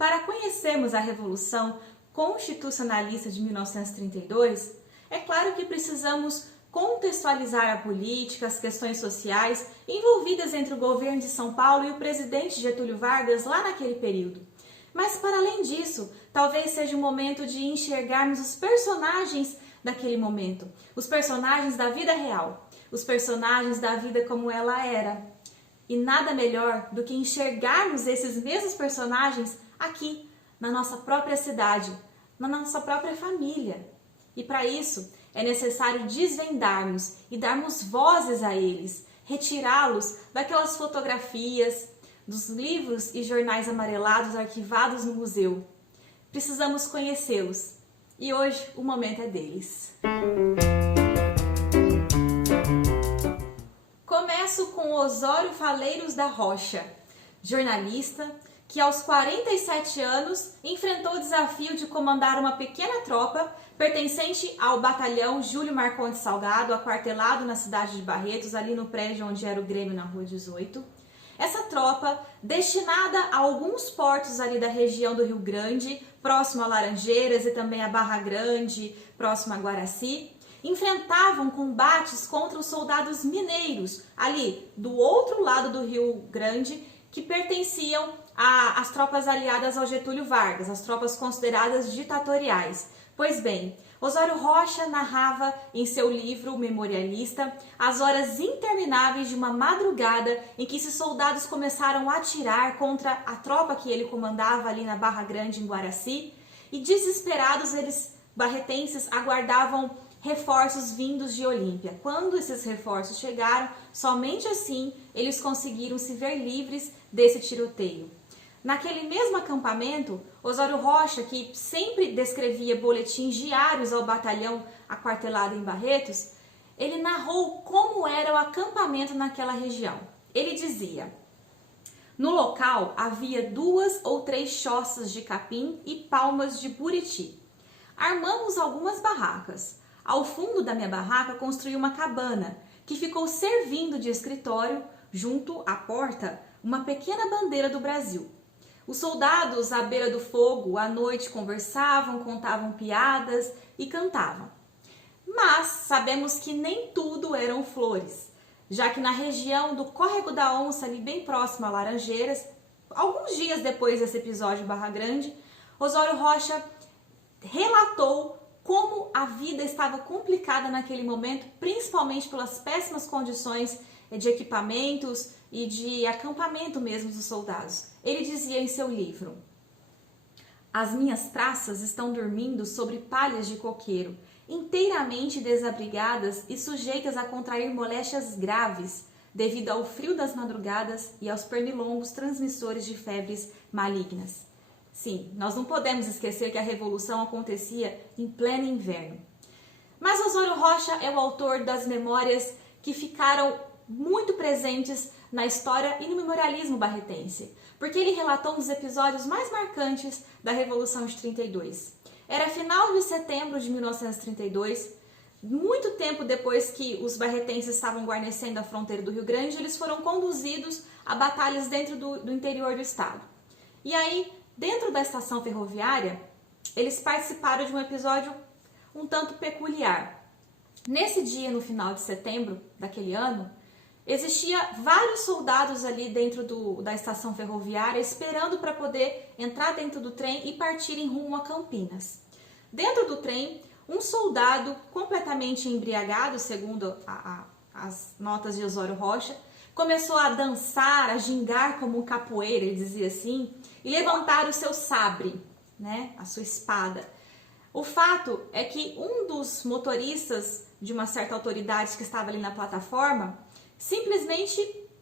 Para conhecermos a Revolução Constitucionalista de 1932, é claro que precisamos contextualizar a política, as questões sociais envolvidas entre o governo de São Paulo e o presidente Getúlio Vargas lá naquele período. Mas, para além disso, talvez seja o momento de enxergarmos os personagens daquele momento, os personagens da vida real, os personagens da vida como ela era. E nada melhor do que enxergarmos esses mesmos personagens aqui, na nossa própria cidade, na nossa própria família. E para isso, é necessário desvendarmos e darmos vozes a eles, retirá-los daquelas fotografias, dos livros e jornais amarelados arquivados no museu. Precisamos conhecê-los. E hoje o momento é deles. Começo com Osório Faleiros da Rocha, jornalista que aos 47 anos enfrentou o desafio de comandar uma pequena tropa pertencente ao batalhão Júlio Marcondes Salgado, aquartelado na cidade de Barretos, ali no prédio onde era o Grêmio, na Rua 18. Essa tropa, destinada a alguns portos ali da região do Rio Grande, próximo a Laranjeiras e também a Barra Grande, próximo a Guaraci, enfrentavam combates contra os soldados mineiros, ali do outro lado do Rio Grande, que pertenciam às tropas aliadas ao Getúlio Vargas, as tropas consideradas ditatoriais. Pois bem, Osório Rocha narrava em seu livro Memorialista as horas intermináveis de uma madrugada em que esses soldados começaram a atirar contra a tropa que ele comandava ali na Barra Grande, em Guaraci, e desesperados eles, barretenses, aguardavam reforços vindos de Olímpia. Quando esses reforços chegaram, somente assim eles conseguiram se ver livres desse tiroteio. Naquele mesmo acampamento, Osório Rocha, que sempre descrevia boletins diários ao batalhão aquartelado em Barretos, ele narrou como era o acampamento naquela região. Ele dizia: no local havia 2 ou 3 choças de capim e palmas de buriti. Armamos algumas barracas. Ao fundo da minha barraca construí uma cabana, que ficou servindo de escritório, junto à porta, uma pequena bandeira do Brasil. Os soldados à beira do fogo à noite conversavam, contavam piadas e cantavam. Mas sabemos que nem tudo eram flores, já que na região do Córrego da Onça, ali bem próximo a Laranjeiras, alguns dias depois desse episódio em Barra Grande, Osório Rocha relatou como a vida estava complicada naquele momento, principalmente pelas péssimas condições de equipamentos e de acampamento mesmo dos soldados. Ele dizia em seu livro: as minhas praças estão dormindo sobre palhas de coqueiro, inteiramente desabrigadas e sujeitas a contrair moléstias graves devido ao frio das madrugadas e aos pernilongos transmissores de febres malignas. Sim, nós não podemos esquecer que a Revolução acontecia em pleno inverno. Mas Osório Rocha é o autor das memórias que ficaram muito presentes na história e no memorialismo barretense, porque ele relatou um dos episódios mais marcantes da Revolução de 32. Era final de setembro de 1932, muito tempo depois que os barretenses estavam guarnecendo a fronteira do Rio Grande, eles foram conduzidos a batalhas dentro do interior do estado. E aí, dentro da estação ferroviária, eles participaram de um episódio um tanto peculiar. Nesse dia, no final de setembro daquele ano, existia vários soldados ali dentro da estação ferroviária esperando para poder entrar dentro do trem e partirem rumo a Campinas. Dentro do trem, um soldado completamente embriagado, segundo as notas de Osório Rocha, começou a dançar, a gingar como um capoeira, ele dizia assim, e levantar o seu sabre, né, a sua espada. O fato é que um dos motoristas de uma certa autoridade que estava ali na plataforma simplesmente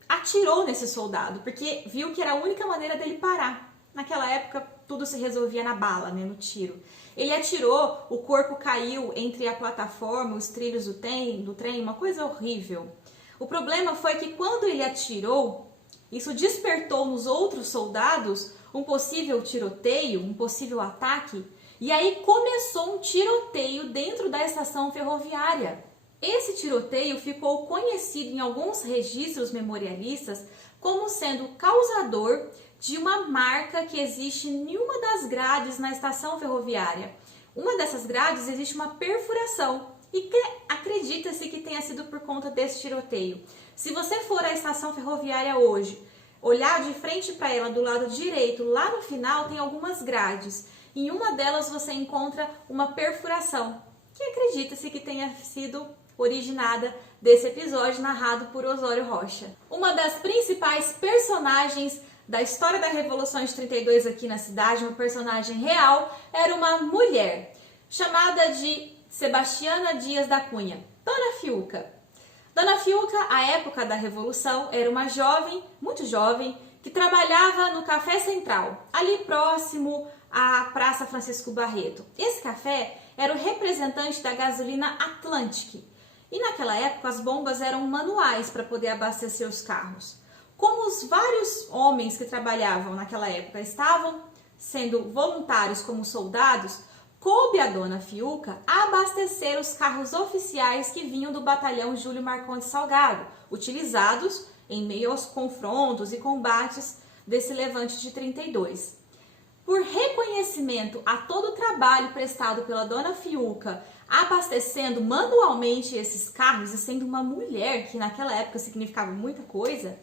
atirou nesse soldado, porque viu que era a única maneira dele parar. Naquela época, tudo se resolvia na bala, né, no tiro. Ele atirou, o corpo caiu entre a plataforma, os trilhos do trem, uma coisa horrível. O problema foi que quando ele atirou, isso despertou nos outros soldados um possível tiroteio, um possível ataque, e aí começou um tiroteio dentro da estação ferroviária. Esse tiroteio ficou conhecido em alguns registros memorialistas como sendo causador de uma marca que existe em uma das grades na estação ferroviária. Uma dessas grades existe uma perfuração e acredita-se que tenha sido por conta desse tiroteio. Se você for à estação ferroviária hoje, olhar de frente para ela do lado direito, lá no final tem algumas grades. Em uma delas você encontra uma perfuração, que acredita-se que tenha sido originada desse episódio narrado por Osório Rocha. Uma das principais personagens da história da Revolução de 32 aqui na cidade, uma personagem real, era uma mulher, chamada de Sebastiana Dias da Cunha, Dona Fiuca. Dona Fiuca, à época da Revolução, era uma jovem, muito jovem, que trabalhava no Café Central, ali próximo à Praça Francisco Barreto. Esse café era o representante da gasolina Atlantic. E naquela época as bombas eram manuais para poder abastecer os carros. Como os vários homens que trabalhavam naquela época estavam sendo voluntários como soldados, coube a Dona Fiuca abastecer os carros oficiais que vinham do batalhão Júlio Marcondes Salgado, utilizados em meio aos confrontos e combates desse levante de 32. Por reconhecimento a todo o trabalho prestado pela Dona Fiuca, abastecendo manualmente esses carros e sendo uma mulher, que naquela época significava muita coisa,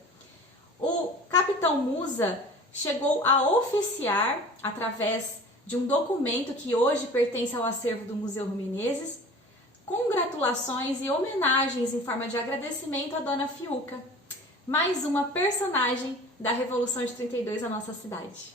o capitão Musa chegou a oficiar, através de um documento que hoje pertence ao acervo do Museu Rumenezes, congratulações e homenagens em forma de agradecimento à Dona Fiuca, mais uma personagem da Revolução de 32 na nossa cidade.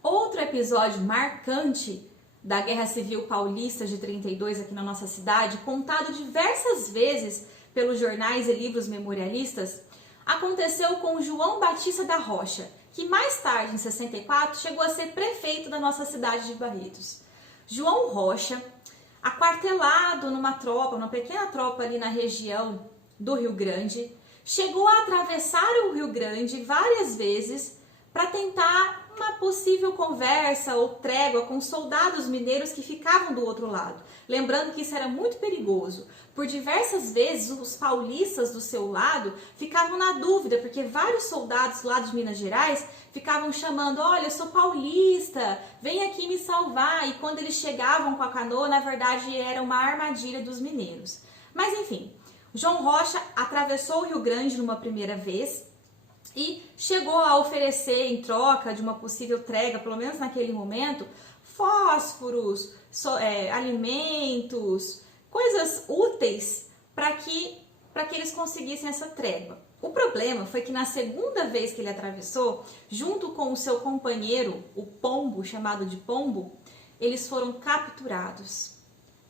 Outro episódio marcante da Guerra Civil Paulista de 32 aqui na nossa cidade, contado diversas vezes pelos jornais e livros memorialistas, aconteceu com João Batista da Rocha, que mais tarde, em 64, chegou a ser prefeito da nossa cidade de Barretos. João Rocha, aquartelado numa pequena tropa ali na região do Rio Grande, chegou a atravessar o Rio Grande várias vezes para tentar uma possível conversa ou trégua com soldados mineiros que ficavam do outro lado. Lembrando que isso era muito perigoso. Por diversas vezes, os paulistas do seu lado ficavam na dúvida, porque vários soldados lá de Minas Gerais ficavam chamando: olha, eu sou paulista, vem aqui me salvar. E quando eles chegavam com a canoa, na verdade era uma armadilha dos mineiros. Mas enfim, João Rocha atravessou o Rio Grande numa primeira vez e chegou a oferecer, em troca de uma possível trégua, pelo menos naquele momento, fósforos, alimentos, coisas úteis para que eles conseguissem essa trégua. O problema foi que na segunda vez que ele atravessou, junto com o seu companheiro, o Pombo, chamado de Pombo, eles foram capturados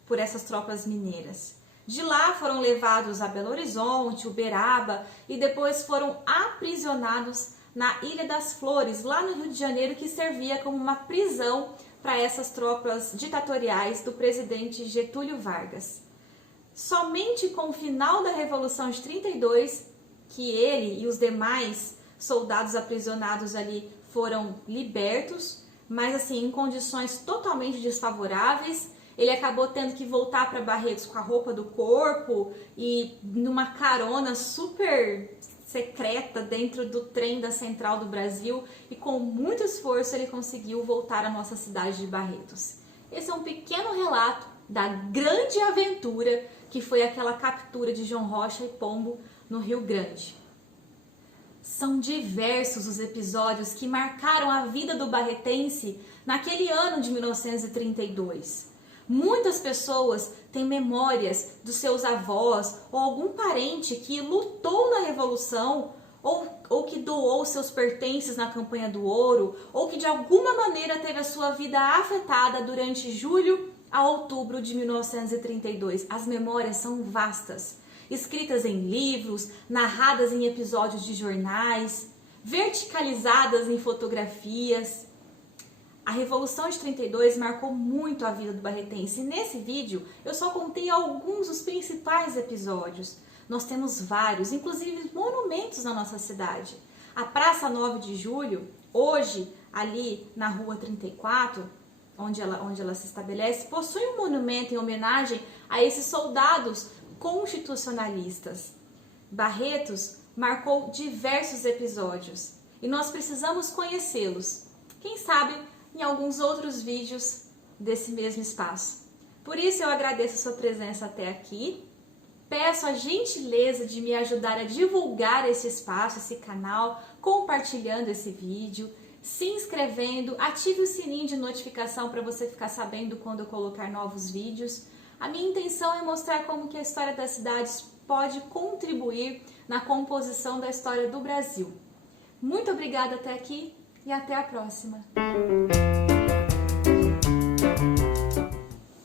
por essas tropas mineiras. De lá foram levados a Belo Horizonte, Uberaba, e depois foram aprisionados na Ilha das Flores, lá no Rio de Janeiro, que servia como uma prisão para essas tropas ditatoriais do presidente Getúlio Vargas. Somente com o final da Revolução de 32, que ele e os demais soldados aprisionados ali foram libertos, mas assim, em condições totalmente desfavoráveis. Ele acabou tendo que voltar para Barretos com a roupa do corpo e numa carona super secreta dentro do trem da Central do Brasil, e com muito esforço ele conseguiu voltar à nossa cidade de Barretos. Esse é um pequeno relato da grande aventura que foi aquela captura de João Rocha e Pombo no Rio Grande. São diversos os episódios que marcaram a vida do barretense naquele ano de 1932. Muitas pessoas têm memórias dos seus avós ou algum parente que lutou na Revolução ou que doou seus pertences na Campanha do Ouro, ou que de alguma maneira teve a sua vida afetada durante julho a outubro de 1932. As memórias são vastas, escritas em livros, narradas em episódios de jornais, verticalizadas em fotografias. A Revolução de 32 marcou muito a vida do barretense. E nesse vídeo eu só contei alguns dos principais episódios. Nós temos vários, inclusive monumentos na nossa cidade. A Praça 9 de Julho, hoje ali na Rua 34, onde ela se estabelece, possui um monumento em homenagem a esses soldados constitucionalistas. Barretos marcou diversos episódios. e nós precisamos conhecê-los. Quem sabe em alguns outros vídeos desse mesmo espaço. Por isso eu agradeço a sua presença até aqui. Peço a gentileza de me ajudar a divulgar esse espaço, esse canal, compartilhando esse vídeo, se inscrevendo, ative o sininho de notificação para você ficar sabendo quando eu colocar novos vídeos. A minha intenção é mostrar como que a história das cidades pode contribuir na composição da história do Brasil. Muito obrigada até aqui e até a próxima!